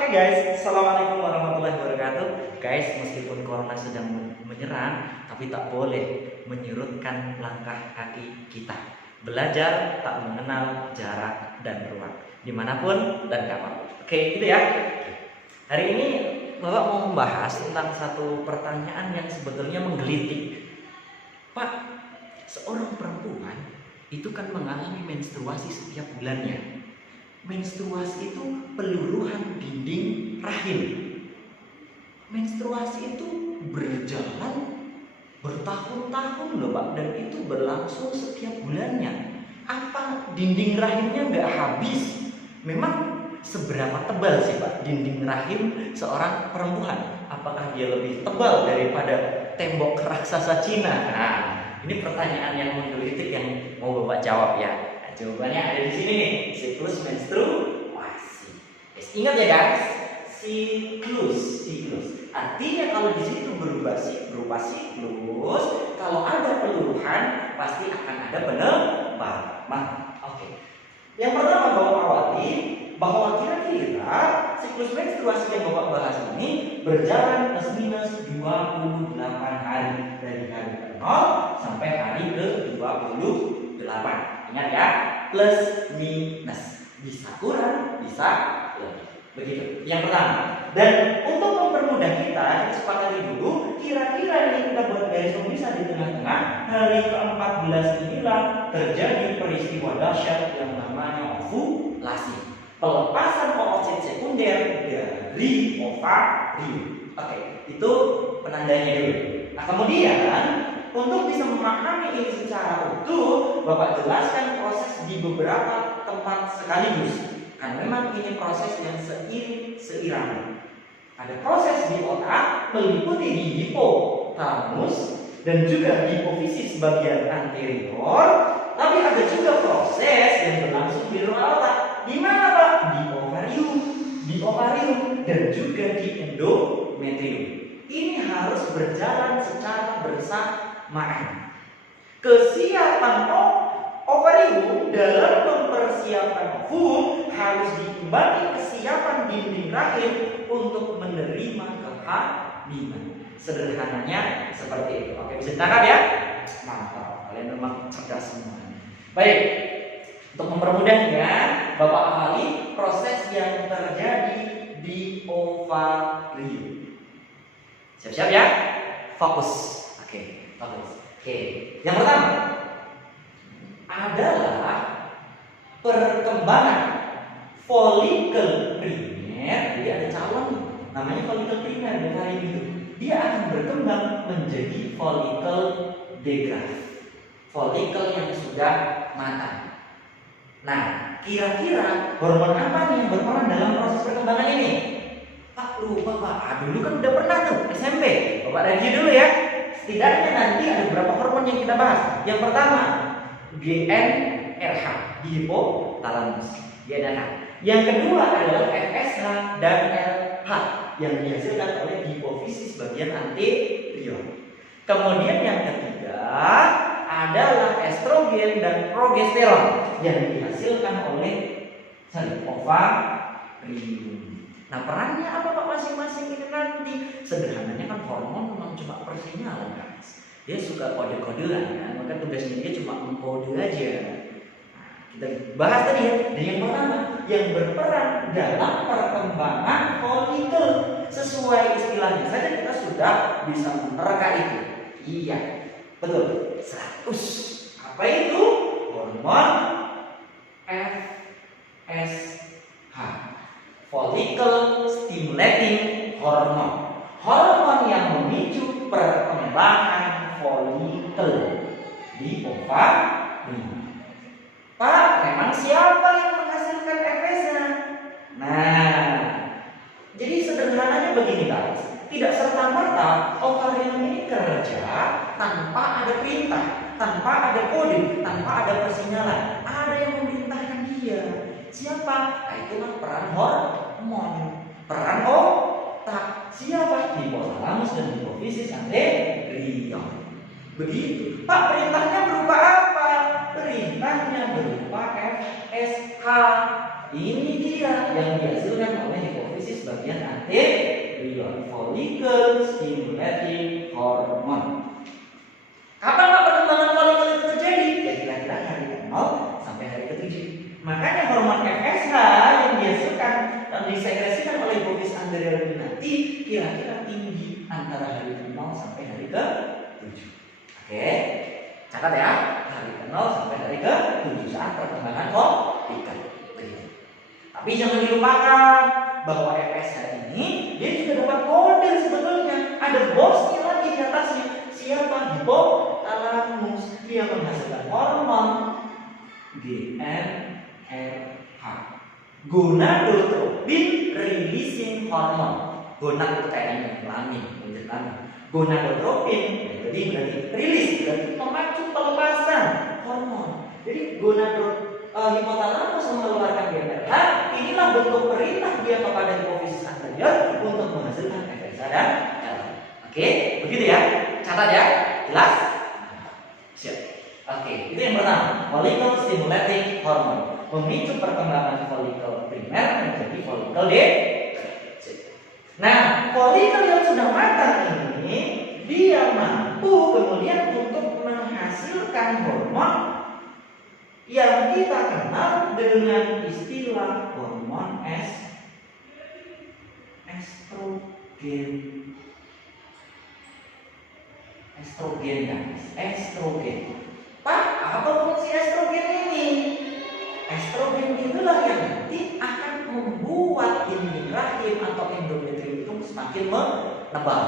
Oke guys, Assalamualaikum warahmatullahi wabarakatuh. Guys, meskipun corona sedang menyerang, tapi tak boleh menyurutkan langkah kaki kita. Belajar tak mengenal jarak dan ruang, dimanapun dan kapanpun. Oke, gitu ya. Hari ini Bapak mau membahas tentang satu pertanyaan yang sebetulnya menggelitik. Pak, seorang perempuan itu kan mengalami menstruasi setiap bulannya. Menstruasi itu peluruhan dinding rahim. Menstruasi itu berjalan bertahun-tahun loh Pak, dan itu berlangsung setiap bulannya. Apa dinding rahimnya nggak habis? Memang seberapa tebal sih Pak dinding rahim seorang perempuan? Apakah dia lebih tebal daripada tembok raksasa Cina? Nah, ini pertanyaan yang menggelitik yang mau Bapak jawab ya. Jawabannya ada di sini nih, siklus menstruasi. Ingat ya guys, siklus. Artinya kalau di situ berupa siklus, kalau ada peluruhan pasti akan ada penebalan. Oke. Yang pertama Bapak awali bahwa kira-kira siklus menstruasi yang Bapak bahas ini berjalan plus minus 28 hari, dari hari ke-0 sampai hari ke-28. Ingat ya, plus minus, bisa kurang, bisa lebih. Begitu. Yang pertama. Dan untuk mempermudah kita sepakati dulu, kira-kira ini kita buat garis pemisah di tengah-tengah. Hari ke-14 inilah terjadi peristiwa dahsyat yang namanya ovulasi. Pelepasan oosit sekunder dari ovarium. Oke, itu penandanya dulu. Nah, kemudian untuk bisa memahami ini secara utuh, Bapak jelaskan proses di beberapa tempat sekaligus. Karena memang ini proses yang seirama. Ada proses di otak meliputi di hipotalamus dan juga hipofisis bagian anterior. Tapi ada juga proses yang berlangsung di luar otak. Di mana Pak? Di ovarium dan juga di endometrium. Ini harus berjalan secara bersamaan. Kesiapan ovarium dalam mempersiapkan ovum harus diimbangi kesiapan dinding rahim untuk menerima kehamilan. Sederhananya seperti itu. Oke, bisa ditangkap ya? Mantap, kalian memang cerdas semua. Baik, untuk mempermudahnya, Bapak awali proses yang terjadi di ovarium. Siap-siap ya? Fokus. Oke, fokus. Oke, yang pertama adalah perkembangan folikel primer. Jadi ada calon namanya folikel primer di ovarium itu. Dia akan berkembang menjadi folikel degraf, folikel yang sudah matang. Nah, kira-kira hormon apa nih yang berperan dalam proses perkembangan ini? Pak, lupa Pak. Dulu kan udah pernah tuh SMP. Bapak review dulu ya. Setidaknya nanti ada beberapa hormon yang kita bahas. Yang pertama, GnRH, hipotalamus, GnRH. Yang kedua adalah FSH dan LH yang dihasilkan oleh hipofisis bagian anterior. Kemudian yang ketiga adalah estrogen dan progesteron yang dihasilkan oleh ovarium. Nah, perannya apa Pak masing-masing ini nanti? Sederhananya kan hormon memang cuma persinyalan guys. Dia suka kode-kodean kan, maka tugasnya dia cuma mengkode aja. Nah, kita bahas tadi ya. Dan yang pertama, yang berperan dalam perkembangan folikel. Sesuai istilahnya saja kita sudah bisa menerka itu. Iya, betul. 100. Apa itu? Hormon FSH, follicle stimulating hormone. Hormon yang memicu perkembangan folikel di ovarium. Pak, memang siapa yang menghasilkan FSH? Nah, jadi sederhananya begini guys. Tidak serta-merta ovarium ini kerja tanpa ada perintah, tanpa ada kode, tanpa ada persinyalan. Ada yang memerintahkan dia. Siapa? Nah, itu kan peran hormon, peran otak. Siapa? Hipotalamus dan hipofisis anterior. Begitu. Pak, perintahnya berupa apa? Perintahnya berupa FSH. Ini dia yang dihasilkan oleh hipofisis hipofisis bagian anterior, follicle stimulating hormone. Kapan Pak perkembangan folikel itu terjadi? Ya kira-kira hari ke-0 sampai hari ke-7. Makanya hormon FSH yang dihasilkan dan disekresikan oleh hipofisis anterior ini nanti kira-kira tinggi antara hari ke-0 sampai hari ke-7. Oke, catat ya, hari ke-0 sampai hari ke-7 saat perkembangan folikel. Tapi jangan dilupakan bahwa FSH ini dia juga dapat kode sebetulnya. Ada bosnya lagi di atasnya. Siapa? Hipotalamus. Dia menghasilkan hormon GnRH, gonadotropin releasing hormone. Gonad itu kayaknya kelamin, gonadotropin jadi berarti rilis, berarti memacu pelepasan hormon. Jadi hipotalamus mengeluarkan GnRH. Inilah bentuk perintah dia kepada hipofisis anterior untuk menghasilkan FSH dan LH. Oke, begitu ya. Catat ya, jelas? Siap. Oke, itu yang pertama, follicle stimulating hormone, memicu perkembangan folikel primer menjadi folikel dehiscence. Nah, folikel yang sudah matang ini dia mampu kemudian untuk menghasilkan hormon yang kita kenal dengan istilah hormon estrogen. Estrogen. Pak, apa fungsi estrogen ini? Estrogen itulah yang nanti akan membuat dinding rahim atau endometrium itu semakin menebal.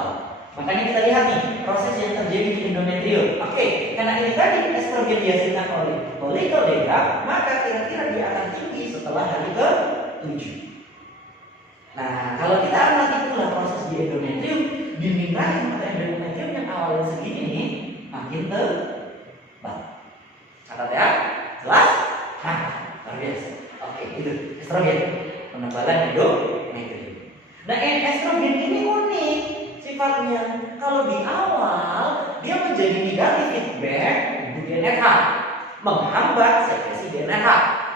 Makanya kita lihat nih proses yang terjadi di endometrium. Oke, karena ini tadi estrogen dihasilkan oleh folikel DH, maka kira-kira dia akan tinggi setelah hari ke-7. Nah, kalau kita amati pula proses di endometrium, dinding rahim atau endometrium yang awalnya segini nih makin tebal. Catat ya, jelas? Nah, luar biasa. Oke, itu estrogen, penebalan endometrium. Nah, estrogen ini unik sifatnya. Kalau di awal dia menjadi negatif feedback untuk GnRH, menghambat sekresi GnRH,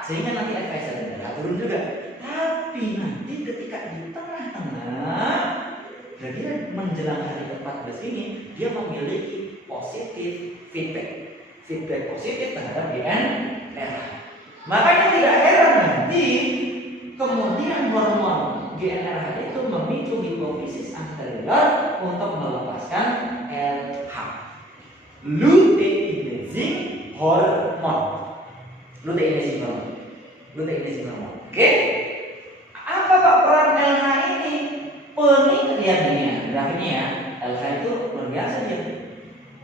sehingga nanti FSH dan LH turun juga. Tapi nanti ketika di tengah-tengah, berarti menjelang hari ke-14 ini dia memiliki positif feedback positif terhadap GnRH. Makanya tidak heran nanti kemudian hormon GnRH itu memicu hipofisis anterior untuk melepaskan LH, luteinizing hormone. Oke? Apa Pak peran LH ini? Lihat ini ya, grafiknya ya. LH itu luar biasa dia.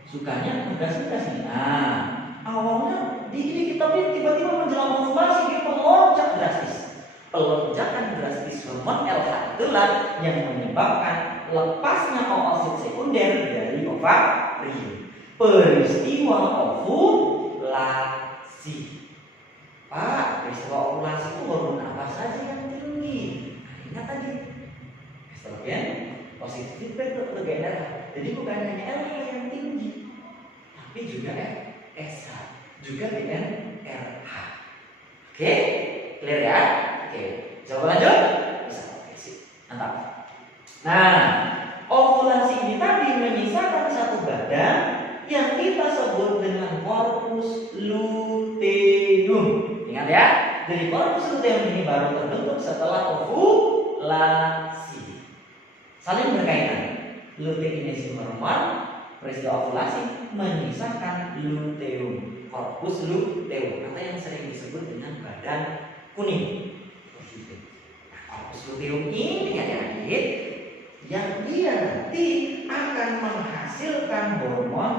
Sukanya tugas-tugas nih. Nah, awalnya dikit-dikit tapi tiba-tiba menjelang ovulasi dia melonjak drastis. Pelonjakan drastis hormon LH itulah yang menyebabkan lepasnya oosit sekunder dari ovarium. Peristiwa ovulasi. Pak, peristiwa ovulasi itu hormon apa saja yang tinggi? Ingat tadi estrogen, positif feedback untuk GnRH. Jadi bukan hanya LH yang tinggi, tapi juga FSH, juga GnRH. Oke, clear ya? Oke, coba lanjut. Bisa, oke sih, mantap. Nah, ovulasi ini tadi menyisakan satu badan yang kita sebut dengan corpus luteum. Ingat ya, jadi corpus luteum ini baru terbentuk setelah ovulasi. Saling berkaitan. Luteinizing hormone, peristiwa ovulasi menyisakan luteum, corpus luteum, atau yang sering disebut dengan badan kuning. Nah, corpus luteum ini adik-adik yang dia nanti akan menghasilkan hormon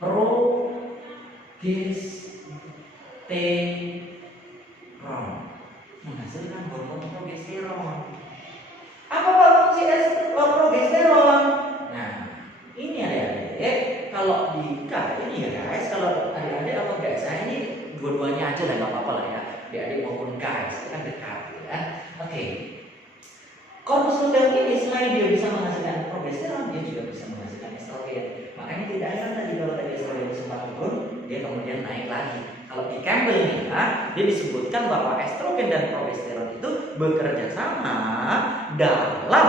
progesteron. Menghasilkan hormon progesteron. Apa fungsi progesteron? Nah, ini adik-adik, kalau di ini ya guys, kalau adik-adik atau guys, saya ini dua-duanya aja lah, nggak apa-apa lah ya, adik-adik maupun guys, kita dekat ya. Oke. Corpus luteum ini selain dia bisa menghasilkan progesteron, dia juga bisa menghasilkan estrogen. Makanya tidak heran tadi kalau tadi estrogen sempat turun, dia kemudian naik lagi. kalau di Campbell dia disebutkan bahwa estrogen dan progesteron itu bekerja sama dalam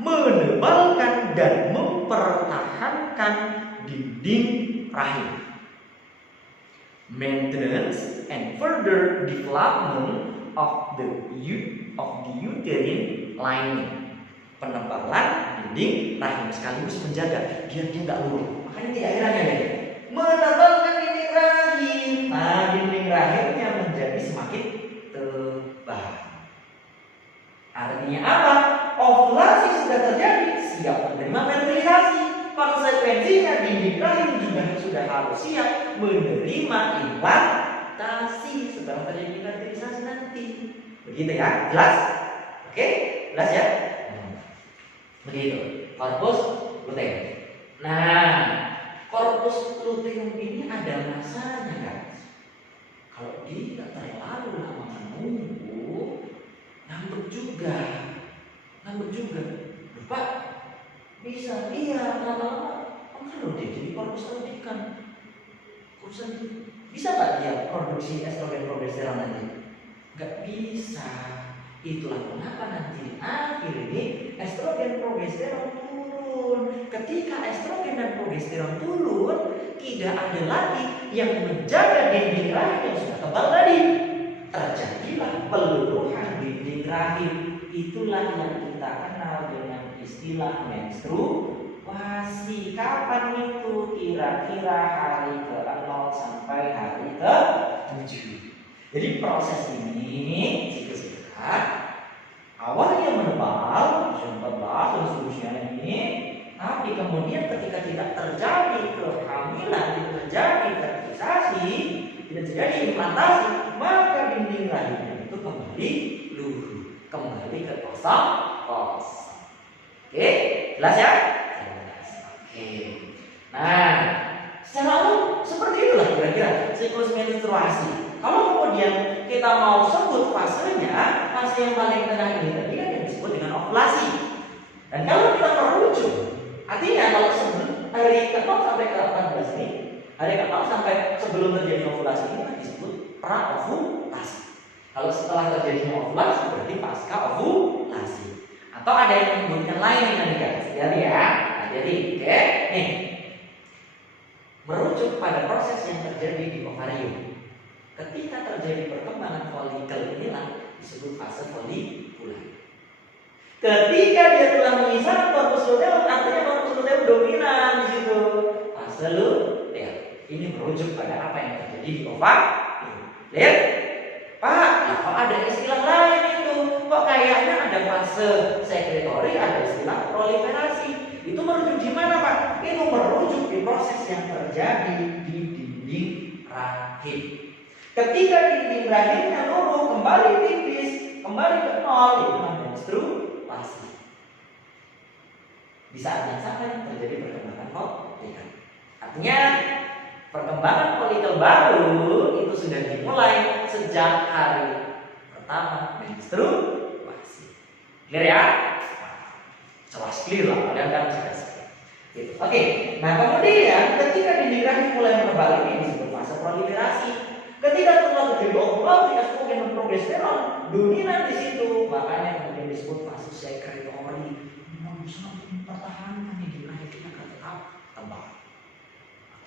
menebalkan dan mempertahankan dinding rahim. Maintenance and further development of the uterine lining. Penebalan dinding rahim sekaligus menjaga biar dia nggak luruh. Makanya di akhirnya nih, menebalkan dinding rahim. Nah, dinding rahimnya menjadi semakin tebal. Artinya apa? Ovulasi sudah terjadi, siap menerima fertilisasi. Konsekuensinya dinding rahim juga sudah harus siap menerima implantasi setelah terjadi fertilisasi nanti. Begitu ya, jelas? Oke, jelas ya? Begitu. Corpus luteum. Nah, corpus luteum ini ada masanya, guys. Kalau dia terlalu lama menunggu, ngambek juga. Pak, bisa iya lama-lama pengaruh deh jadi corpus luteum. Bisa nggak dia produksi estrogen progesteron nanti? Nggak bisa. Itulah kenapa nanti akhir ini estrogen progesteron turun. Ketika estrogen dan progesteron turun, tidak ada lagi yang menjaga dinding rahim yang sudah tebal tadi. Terjadilah peluruhan dinding rahim. Itulah yang kita kenal dengan istilah menstruasi. Kapan itu? Kira-kira hari ke-0 sampai hari ke-7. Jadi proses ini siklus awalnya menebal, dan seterusnya ini, tapi kemudian ketika tidak terjadi kehamilan, tidak terjadi fertilisasi, tidak terjadi implantasi, maka dinding rahimnya itu kembali luruh, kembali ke kosong. Oke, jelas ya? Jelas. Oke. Nah, secara umum seperti itulah kira-kira siklus menstruasi. Kalau kemudian kita mau sebut fasenya, fase yang paling tengah ini tadi kan yang disebut dengan ovulasi. Dan kalau kita merujuk, artinya kalau sebelum hari ke-0 sampai ke-18 ini, hari ke-0 sampai sebelum terjadi ovulasi ini kan disebut pra-ovulasi. Kalau setelah terjadinya ovulasi berarti pasca ovulasi. Atau ada yang menyebutkan lain nanti guys. Jadi ya, jadi oke, nih merujuk pada proses yang terjadi di ovarium. Ketika terjadi perkembangan folikel inilah disebut fase folikular. Ketika dia telah mengisahkan corpus luteum, artinya corpus luteum dominan di situ. Fase luteum. Ini merujuk pada apa yang terjadi di ovarium. Lihat, Pak, nah kok ada istilah lain itu? Kok kayaknya ada fase sekretori, ada istilah proliferasi. Itu merujuk di mana, Pak? Itu merujuk di proses yang terjadi di dinding rahim. Ketika dinding rahimnya luruh, kembali tipis, kembali ke 0, itu namanya menstruasi. Di saat yang sama terjadi perkembangan folikel. Artinya perkembangan folikel baru itu sudah dimulai sejak hari pertama menstruasi. Clear ya? Jelas clear lah, kalian kan jelas. Gitu. Oke, nah kemudian ketika dinding rahim mulai menebal ini disebut fase proliferasi. Ketika setelah terjadi ovulasi, estrogen dan progesteron dominan di situ, makanya kemudian disebut fase sekretori. Bisa mempertahankan dinding rahim kita akan tetap tebal.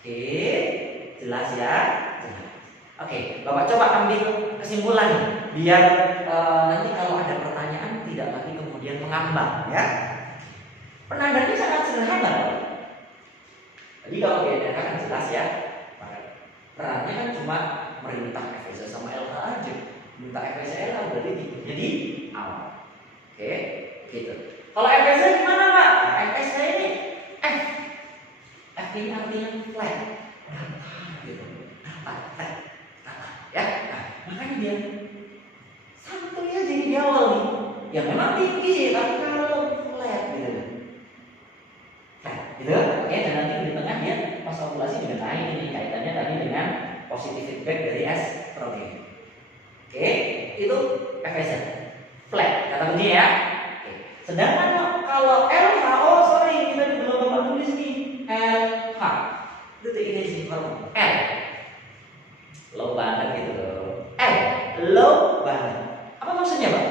Oke, jelas ya? Jelas. Oke, Bapak coba ambil kesimpulan biar nanti kalau ada pertanyaan tidak lagi kemudian mengambang ya. Penandanya sangat sederhana. Jadi kalau DNA kan jelas ya. Perannya kan cuma merintah FSH sama LH aja. Minta FSH LH berarti tipenya di awal. Oke, gitu. Kalau FSH gimana, Pak? FSH ini F. F ini artinya flat. Rata gitu. Rata. Ya. Nah, makanya dia santuy aja di awal nih. Ya memang tinggi sih, tapi kalau flat gitu. Gitu, oke, dan nanti di tengah dia pas ovulasi juga naik ini kaitannya tadi dengan positive feedback dari estrogen. Oke, itu FSH flat kata kuncinya ya. Oke. Sedangkan kalau LH, oh sorry kita belum Bapak tulis nih LH itu ini sih hormon L low banget. Apa maksudnya, Pak?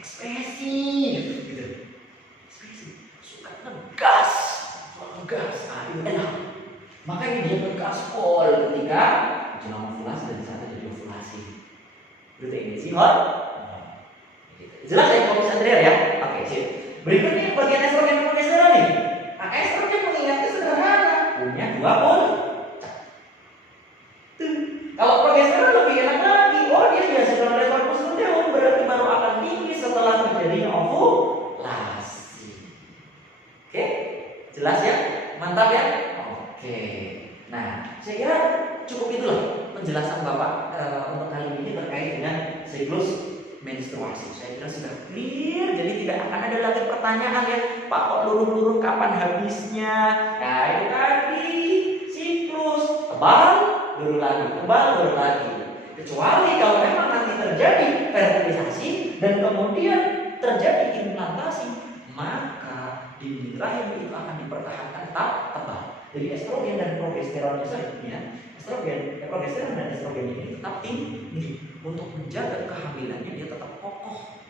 Ekspresif gitu. Ekspresif, suka ngegas. Nah, itu enak. Makanya dia ngegas pol ketika menjelang ovulasi dan saat terjadi ovulasi. Berarti ini sih, jelas ya fokus Andrea ya? Oke, sip. Berikutnya bagian estrogen dan progesteron nih. Nah, estrogen mengingatnya sederhana, punya dua pol. Kalau progesteron lebih enak lagi. Oh, dia dihasilkan oleh korpus luteum, berarti baru akan tinggi setelah terjadinya ovulasi. Oke, jelas ya? Mantap ya? Oke. Nah, saya kira cukup itulah penjelasan Bapak untuk kali ini terkait dengan siklus menstruasi. Saya kira sudah clear, jadi tidak akan ada lagi pertanyaan ya, Pak kok luruh-luruh kapan habisnya? Nah, itu tadi siklus tebal, luruh lagi, tebal, luruh lagi. Kecuali kalau memang nanti terjadi fertilisasi dan kemudian terjadi implantasi, maka dinding rahim itu akan dipertahankan tetap tebal. Jadi estrogen dan progesteronnya saja, progesteron dan estrogen ini tetap tinggi untuk menjaga kehamilannya, dia tetap kokoh,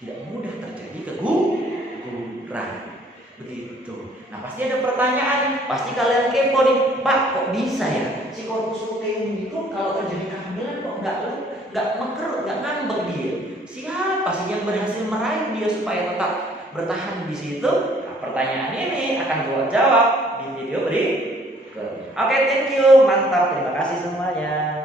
tidak mudah terjadi keguguran. Begitu. Nah, pasti ada pertanyaan, pasti kalian kepo nih, Pak kok bisa ya si korpus luteum itu kalau terjadi kehamilan kok nggak meker, nggak ngambek dia? Siapa sih yang berhasil meraih dia supaya tetap bertahan di situ? Nah, pertanyaan ini akan gue jawab di video berikutnya. Oke, thank you, mantap, terima kasih semuanya.